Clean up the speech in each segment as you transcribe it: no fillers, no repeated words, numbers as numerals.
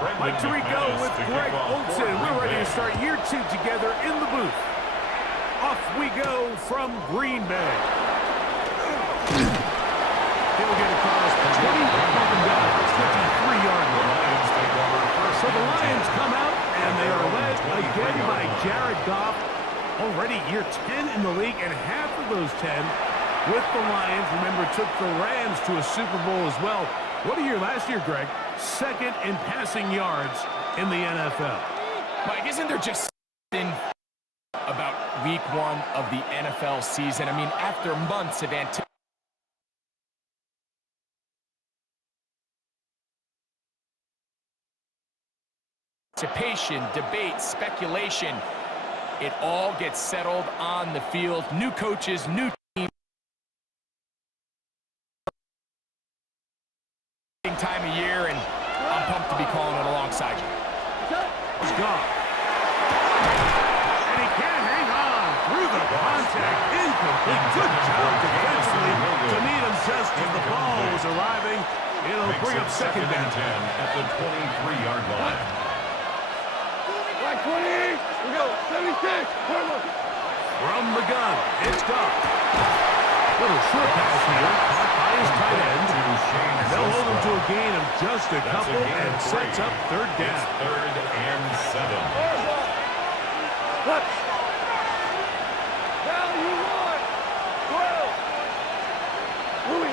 Mike Tirico with Greg Olsen. We're ready to start year 2 together in the booth. Off we go from Green Bay. He'll get across 20, up and down, 53-yard line. So the Lions come out, and they are led again by Jared Goff. Already year 10 in the league, and half of those 10 with the Lions. Remember, took the Rams to a Super Bowl as well. What a year last year, Greg. Second in passing yards in the NFL. Mike, isn't there just something about week 1 of the NFL season? I mean, after months of anticipation, debate, speculation, it all gets settled on the field. New coaches, new team. Time of year, and I'm pumped to be calling it alongside you. He's gone. And he can't hang on through the contact. Incomplete. Good job defensively to meet him just as the ball was arriving. It'll bring up second down. 10 at the 23-yard line. Like 20, we go, 76, From the gun, it's Goff. Little short pass here, caught by his tight end. And they'll hold him to a gain of just a couple and sets up third down. It's 3rd and 7. What? Now you want 12. Louis.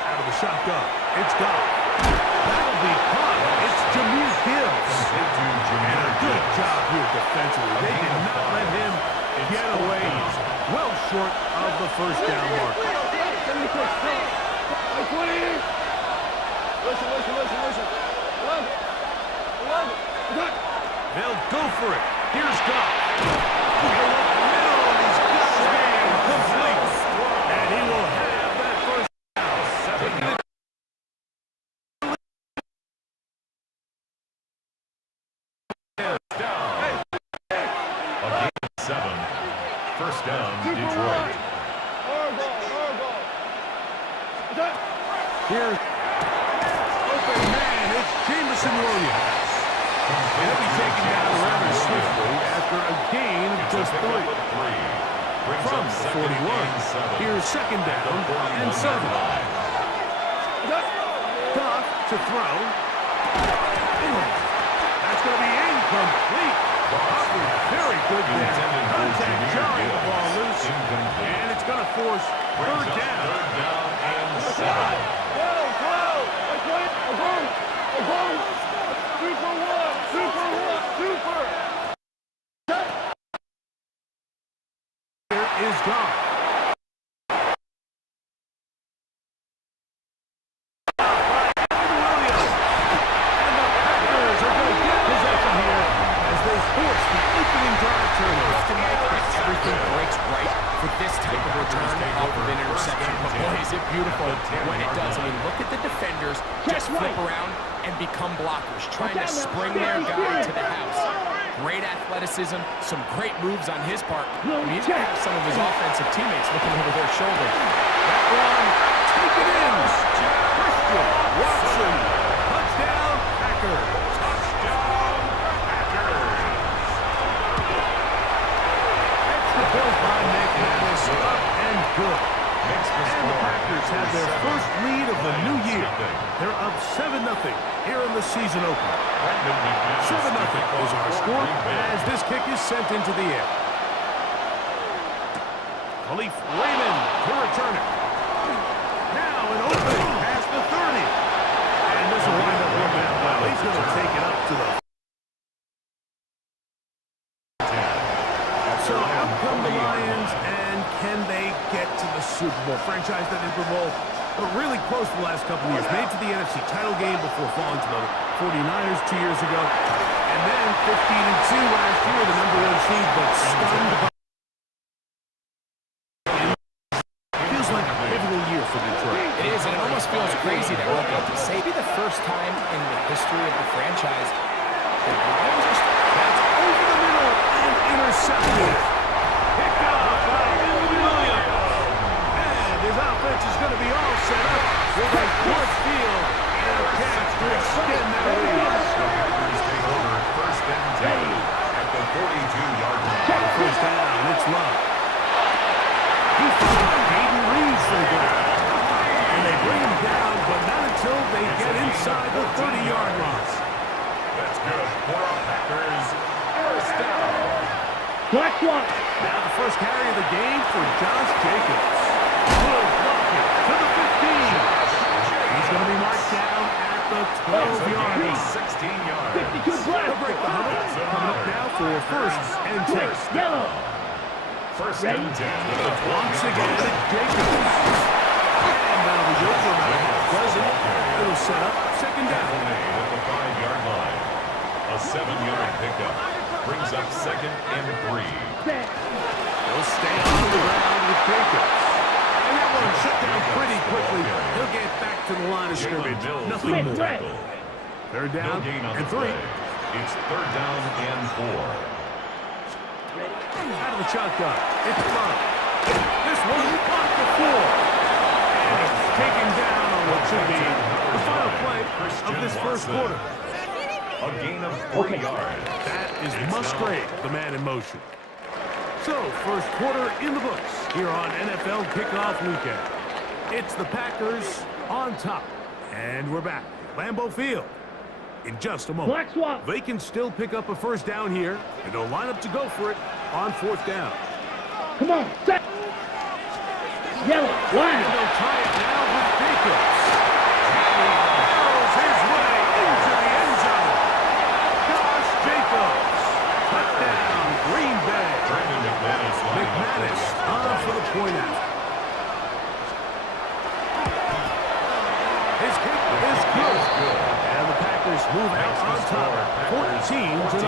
Out of the shotgun, it's Goff. That'll be caught. It's Jameer Gibbs. And a good job here defensively. They did not let him get away. He's well short of the first down mark. 20. Listen. 11. They'll go for it. Here's Goff. Middle, and he's got the game complete. And he will have that first down. First down, Detroit. Here's open man. It's Jameson Williams. He'll be taken down rather swiftly after a gain of just 3. From the 41, here's second down and 7. Goff to throw. That's going to be incomplete. Very good there. Contact jarring the ball loose. And it's going to force third down. 3rd down and 7. 2 Is gone. Everything breaks right for this type of return off of an interception. But boy, is it beautiful when it does. I mean, look at the defenders just flip around and become blockers, trying to spring their guy to the house. Great athleticism, some great moves on his part. I mean, he's going to have some of his offensive teammates looking over their shoulder. That one, take it in. Christian Watson, touchdown, Packers. Touchdown, Packers. Extra point by McManus, up and good. And the Packers have their first lead of the new year. They're up 7-0 here in the season opener. 7-0 is our score as this kick is sent into the air. Khalif Raymond to return it. Now an opening past the 30. And this will wind up working out well. He's going to take it up to the... So out come the Lions, and can they get to the Super Bowl? Franchise that Super Bowl, but really close the last couple of years. Made to the NFC title game before falling to the 49ers 2 years ago. And then 15-2 last year, the #1 seed, but stunned by... It feels like a pivotal year for Detroit. It is, and it almost feels crazy that we're about to say, maybe the first time in the history of the franchise, the Lions are... That's over the middle and intercepted. Picked off by Williams. And his offense is going to be all set up with a good field and a chance to extend that lead. Packers take over first and 10 at the 42-yard line. First down, it's Love. He found Hayden Reed for the ground. And they bring him down, but not until they get inside the 30-yard line. That's good for our Packers. First down. Black one. Now the first carry of the game for Josh Jacobs. Good bucket to the 15. He's going to be marked down at the 12-yard line. 16 yards. 52 black. They'll break the huddle. Coming up now for first and 10. Yellow. First and 10 to the 12. Once again, Jacobs. And now the override doesn't. It'll set up second down. Made at the 5-yard line. A 7-yard pickup brings up second and 3. He'll stay on the ground with Jacobs. And that one shut down pretty quickly. He'll get back to the line of scrimmage. Nothing more. Tackle. Third No down gain on and the 3. play. It's third down and 4. Out of the shotgun. It's Love. This one on the floor. And it's taken down on what should be the final play of this first quarter. A gain of 3 yards. That is Musgrave, the man in motion. So, first quarter in the books here on NFL Kickoff Weekend. It's the Packers on top. And we're back at Lambeau Field in just a moment. Black swap. They can still pick up a first down here, and they'll line up to go for it on fourth down. Come on. Set. Yellow. And Line. they'll try it now with Jacobs. And he barrels his way into the end zone. Josh Jacobs. Touchdown, Green Bay. Brandon McManus. McManus on for the point out. His kick is good. And the Packers move out on top, 14-0.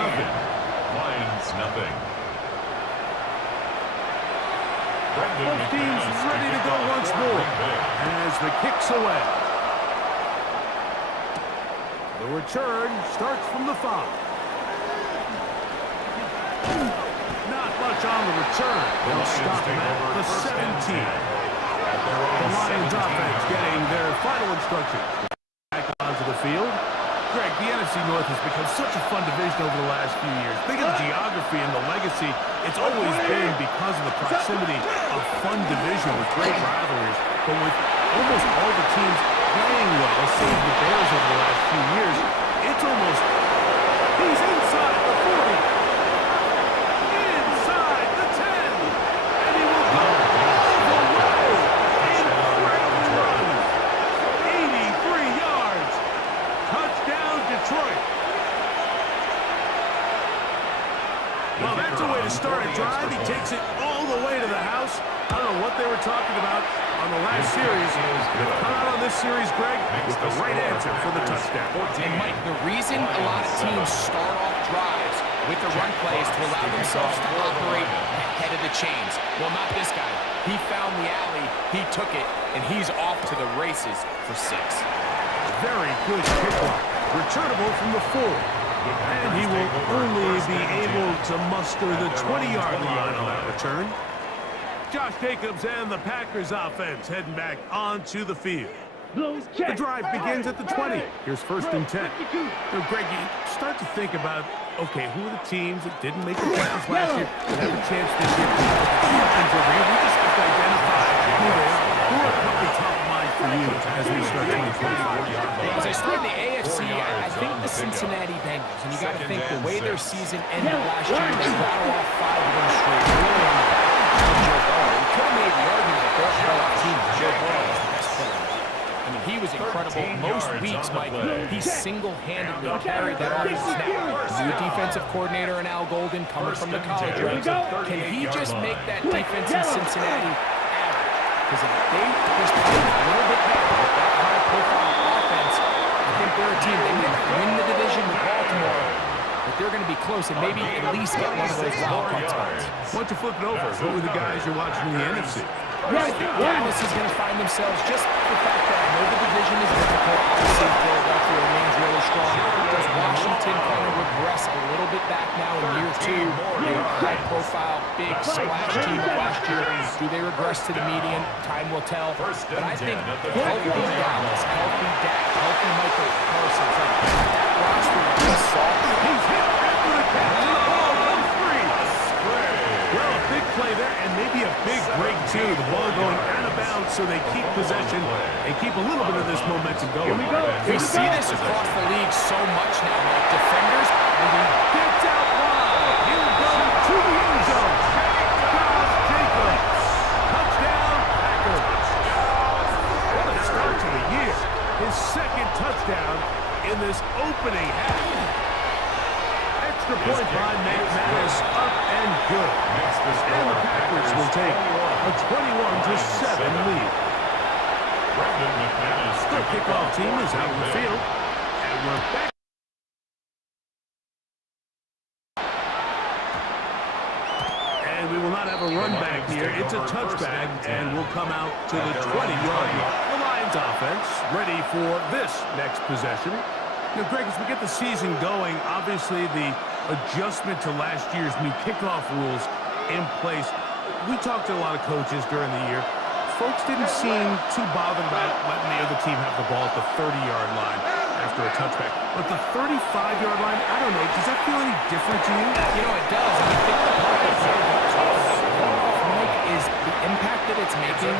Lions nothing. Both teams ready to go once more as the kick's away. The return starts from the 5. Not much on the return. They'll stop him at the 17. The Lions offense getting their final instructions. Back onto the field. Greg, the NFC North has become such a fun division over the last few years. Think of the geography and the legacy. It's always been because of the proximity of fun division with great rivalries. But with almost all the teams playing well, save the Bears over the last few years, it's almost... He's inside the 40. Inside the 10. And he will go all the way. Incredible run. 83 yards. Touchdown, Detroit. Well, that's a way to start a drive. He takes it all the way to the house. I don't know what they were talking about on the last series. They've come out on this series, Greg, with the right answer for the touchdown. And Mike, the reason a lot of teams start off drives with the run plays to allow themselves to operate ahead of the chains. Well, not this guy. He found the alley, he took it, and he's off to the races for 6. Very good kickoff. Returnable from the 4. And he will only be able to muster the 20-yard line on that return. Josh Jacobs and the Packers offense heading back onto the field. The drive begins at the 20. Here's first and 10. So, Greg, you start to think about, okay, who are the teams that didn't make the playoffs last year that have a chance this year? Champions over here. We just have to identify who they are. Who are probably top of mind for you as we start 2025? As I start in the AFC, I think the Cincinnati Bengals. And you got to think the way their season ended last year, they rattled off 5 wins straight. Really on the back of Joe Burrow. You could have made the argument that their playoff team, Joe Burrow, was the best player. I mean, he was incredible. Most weeks, Mike, he single-handedly carried that offense. Now, new defensive coordinator in Al Golden coming from the college ranks. Can he just make that defense in Cincinnati average? Because if they just play a little bit better with that high-profile offense, I think they're a team. They may not win the division with Baltimore, but they're going to be close and maybe at least get one of those wild card spots. Why don't you flip it over? Who are the guys you're watching in the NFC? Yeah, I think Dallas is going to find themselves just the fact that I know the division is difficult. Obviously, Philadelphia remains really strong. Does Washington kind of regress a little bit back now in year two? They were a high-profile, big splash team of last year. Do they regress to the median? Time will tell. But I think healthy Dallas, healthy Dak, healthy Michael Parsons, that roster we saw. He's hit after the catch, and the ball comes free. Well, a big play there, and maybe a big break, too. The ball going out of bounds, so they keep possession and keep a little bit of this momentum going. Here we go. We see this across the league so much now. Like defenders, And he gets out wide. He'll go to the end zone. Josh Jacobs. Touchdown, Packers. What a start to the year. His second touchdown in this opening half. Extra point by McManus, up and good. And the Packers will take a 21-7 lead. The kickoff team is out in the field, and we're back. And we will not have a run back here. It's a touchback, and we'll come out to the 20-yard line. The Lions offense ready for this next possession. You know, Greg, as we get the season going, obviously the adjustment to last year's new kickoff rules in place. We talked to a lot of coaches during the year. Folks didn't seem too bothered about letting the other team have the ball at the 30-yard line after a touchback. But the 35-yard line, I don't know, does that feel any different to you? you know, it does. And I think the part that's Mike, is the impact that it's making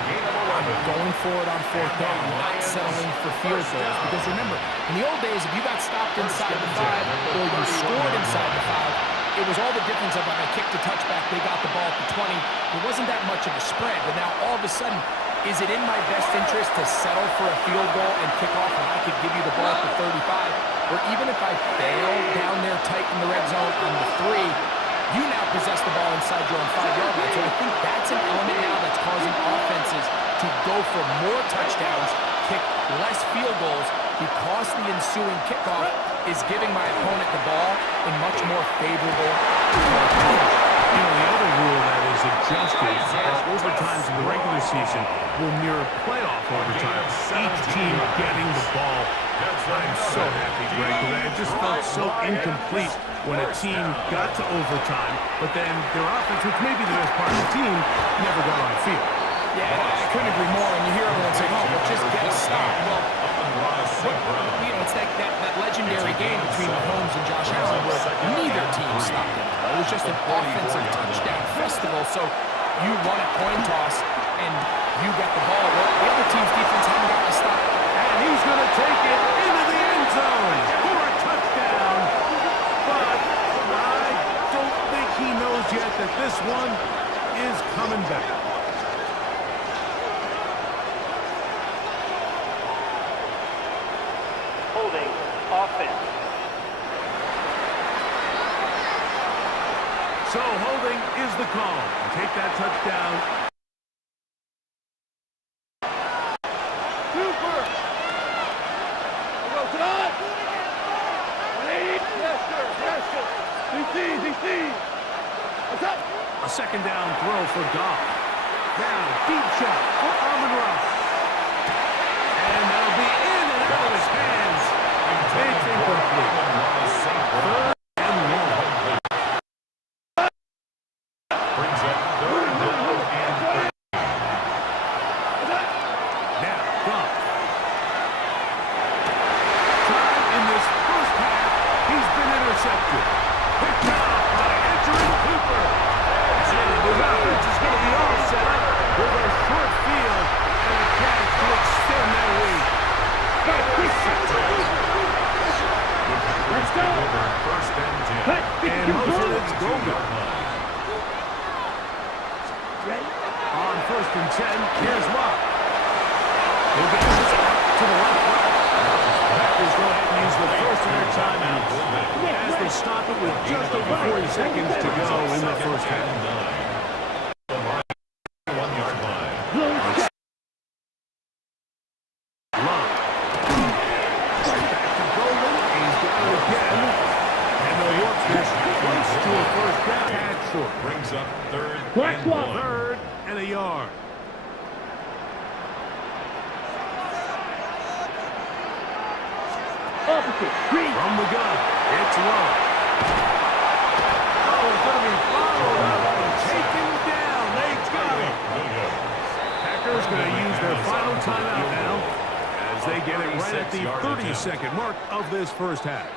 on going forward on fourth down, not settling for field goals. Because remember, in the old days, if you got stopped inside the 5 or you scored inside the 5, it was all the difference of when I kicked a touchback, they got the ball at the 20. It wasn't that much of a spread, but now all of a sudden, is it in my best interest to settle for a field goal and kick off when I could give you the ball at the 35? Or even if I fail down there tight in the red zone on the 3, you now possess the ball inside your own 5-yard line. So I think that's an element now that's causing offenses to go for more touchdowns, kick less field goals, because the ensuing kickoff is giving my opponent the ball in much more favorable. You know, the other rule that is adjusted are overtimes in the regular season will mirror playoff overtime. Each team getting the ball. I'm so happy, Greg, because it just felt so incomplete when a team got to overtime, but then their offense, which may be the best part of the team, never got on the field. Yeah, I couldn't agree more. And you hear everyone say, oh, but just get a stop. Well, you know, it's that legendary game between Mahomes and Josh Allen where neither team stopped it. It was just an offensive touchdown festival. So you won a coin toss and you got the ball. Well, the other team's defense hadn't gotten a stop. And he's going to take it into the end zone for a touchdown. But I don't think he knows yet that this one is coming back. Holding offense. So holding is the call. Take that touchdown. Cooper! Go to that! Yes, sir. Yes, sir. DC. What's up? A second down throw for Goff. Now, deep shot for Amon-Ra. And that'll be in and out of his hands. It's incomplete. Third and long. Brings up third down and 3. Now, Goff. Time in this first half, he's been intercepted. Picked off by entering Cooper. And the offense is going to be all set up with a short field and a chance to extend their lead. Let's go. First and 10. And motion, it's Golden. On first and 10, here's Locke. He'll get this out to the left. Packers go ahead and use the first of their timeouts as they stop it with just over 40 seconds to go in the first half. 1-yard line. Locke. Back to Golden. He's got it again. And they'll work this close to a first down. Catch short. Brings up third Black and Swamp. 1. Third and a yard. Opposite. Green. From the gun, it's low. Oh, it's going to be followed up and taken down. They got it. Packers going to use their final timeout now as they get it right at the 30-second mark of this first half.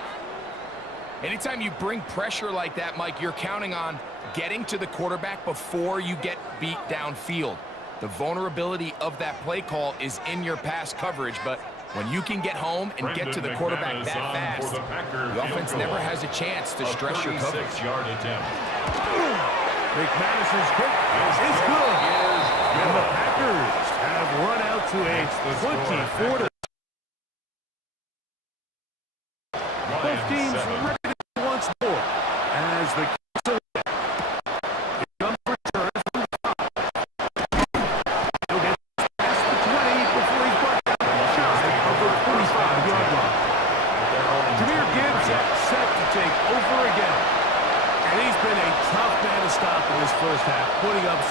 Anytime you bring pressure like that, Mike, you're counting on getting to the quarterback before you get beat downfield. The vulnerability of that play call is in your pass coverage, but when you can get home and get to the quarterback that fast, the offense never has a chance to stress your coverage. McManus's kick is good. And the Packers have run out to a 24-15 ready once more as the kicks away. Here comes return from Cobb. He'll get past the 20 before he's brought down shy of the 25-yard line. Jahmyr Gibbs set to take over again. And he's been a tough man to stop in this first half, putting up.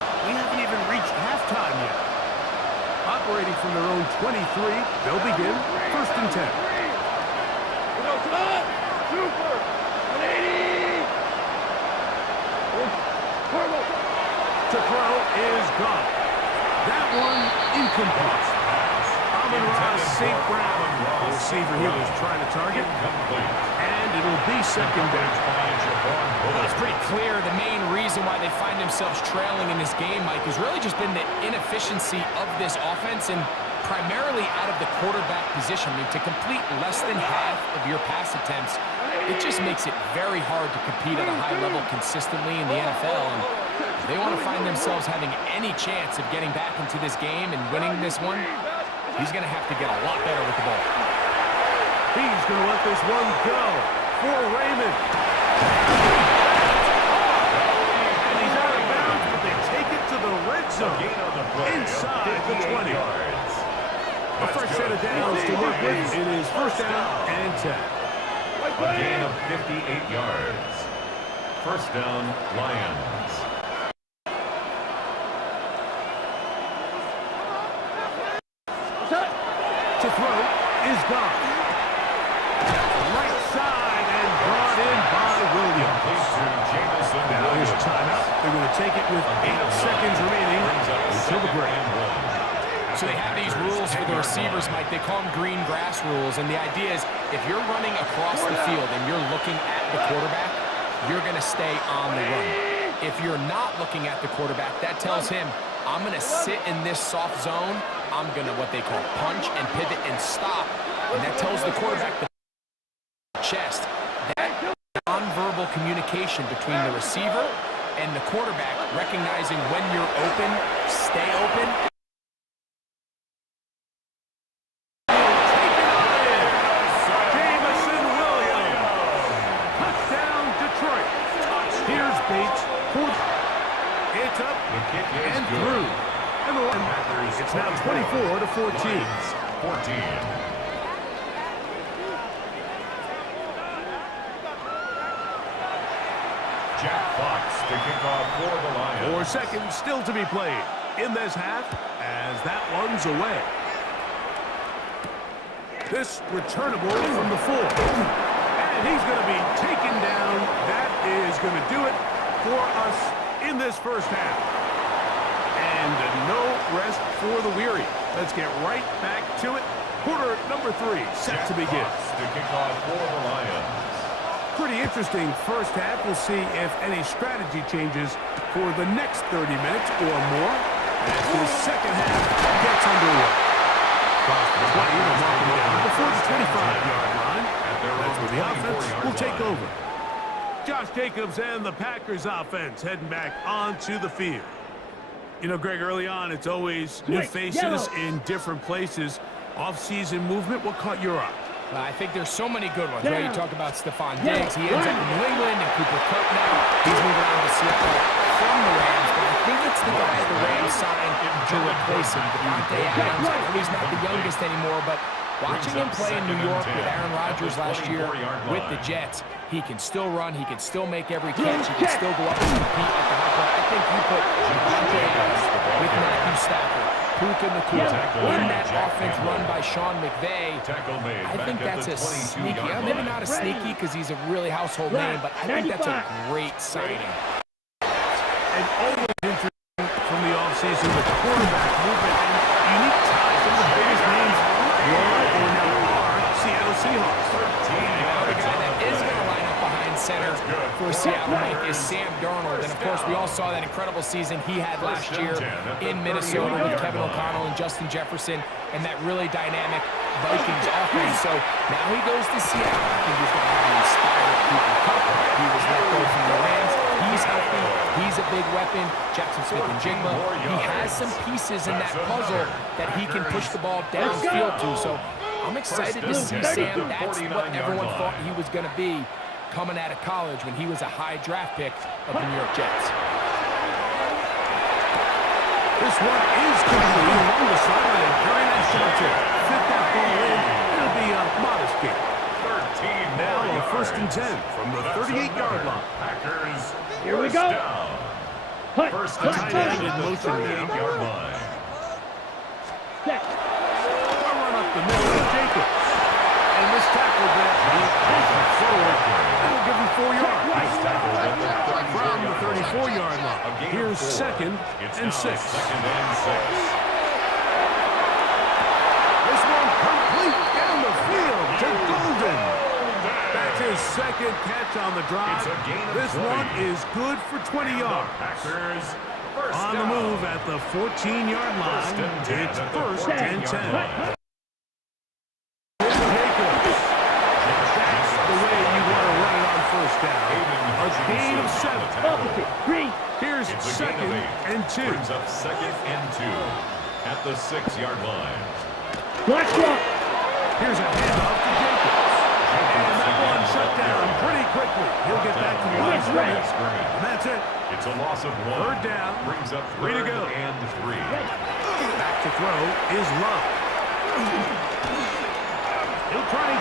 We haven't even reached halftime yet. Operating from their own 23, they'll begin 1st and 10. We go top. Super. 180. To throw is gone. That one incomplete. Amon-Ra St. Brown, the receiver he was trying to target, and it'll be second down. Well, it's pretty clear the main reason why they find themselves trailing in this game, Mike, has really just been the inefficiency of this offense and primarily out of the quarterback position. I mean, to complete less than half of your pass attempts, it just makes it very hard to compete at a high level consistently in the NFL. And if they want to find themselves having any chance of getting back into this game and winning this one, he's going to have to get a lot better with the ball. He's going to let this one go for Raymond. And he's out of bounds, but they take it to the red zone inside the 20. A fresh set of downs to work with. It is 1st down and 10. A gain of 58 yards. 1st down, Lions. To throw is gone. Right side and brought in by Williams. Now here's a timeout. They're going to take it with 8 seconds remaining until the break. So they have these rules for the receivers, Mike. They call them green grass rules. And the idea is if you're running across the field and you're looking at the quarterback, you're going to stay on the run. If you're not looking at the quarterback, that tells him, I'm going to sit in this soft zone. I'm going to what they call punch and pivot and stop. And that tells the quarterback the chest. That nonverbal communication between the receiver and the quarterback, recognizing when you're open, stay open. It's up and through. It's now 24-14. 14. Jack Fox to kick off for the Lions. 4 seconds still to be played in this half as that one's away. This returnable from the 4. And he's going to be taken down. That is going to do it for us in this first half. And no rest for the weary. Let's get right back to it. Quarter number 3 set to begin. To kick off for the Lions. Pretty interesting first half. We'll see if any strategy changes for the next 30 minutes or more as the second half gets underway. Across the 20, they're marking down before the 25-yard line. That's where the offense will take over. Josh Jacobs and the Packers offense heading back onto the field. You know, Greg, early on, it's always new faces in different places. Off-season movement, what caught your eye? I think there's so many good ones, right? You talk about Stephon Diggs. He ends up in New England, and Cooper Kupp now. He's moving on to Seattle from the Rams, but I think it's the guy the Rams signed to replace him, Davante Adams. I know he's not the youngest anymore, but watching him play in New York with Aaron Rodgers last year with the Jets, he can still run, he can still make every catch, he can still go up and compete at the high point. I think you put Davante Adams with Matthew Stafford, Puka Nacua in that offense run by Sean McVay. Tackle made. I think back at that's the a sneaky, 22-yard maybe line. not a sneaky because he's a really household name, but I think that's a great signing. And always interesting from the offseason, the quarterback movement and unique ties. Some of the biggest names were or now are Seattle Seahawks. Now the guy that is going to line up behind center for Seattle, Mike, is Sam Darnold. And, of course, we all saw that incredible season he had last year in Minnesota with Kevin O'Connell and Justin Jefferson and that really dynamic Vikings offense. So now he goes to Seattle. I think he's going to have an inspired Cooper Kupp. He was let go from the Rams. He's healthy. He's a big weapon. Jackson Smith-Njigba. He has some pieces in that puzzle that he can push the ball downfield to. So I'm excited to see Sam. That's what everyone thought he was going to be coming out of college when he was a high draft pick of the New York Jets. This one is complete along the sideline. Very nice job to fit that ball in. It'll be a modest gain. 13 Now more a first and yards. 10 from the 38-yard line. Packers. Here we first go. down. Hut, First hut, and tight end 10 in at the motion now. 38-yard line. set. A run up the middle to Jacobs. And this tackle that he pushes forward. That'll give him 4 yards. Nice tackle at the From the 34-yard 34-yard line. A gain of Here's 4. second It's and now 6. second and 6. This one complete down the field to Golden. That's his second catch on the drive. It's a gain of This 20. one is good for 20 yards. Packers first On the down. move at the 14-yard line. First and 10 It's at the first and 14-yard 10. line. Jacobs. That's the way you want to run it on first down. A gain of 7. Opposite. 3. Here's It's a gain second of 8. and 2. Brings up second and 2 at the 6-yard line. Black rock. Here's a handoff to Jacobs. And that one shut down pretty quickly. He'll get back to the line of scrimmage. And that's it. It's a loss of 1. Third down. Brings up 3 to third go. and 3. Back to throw is Love. He'll try and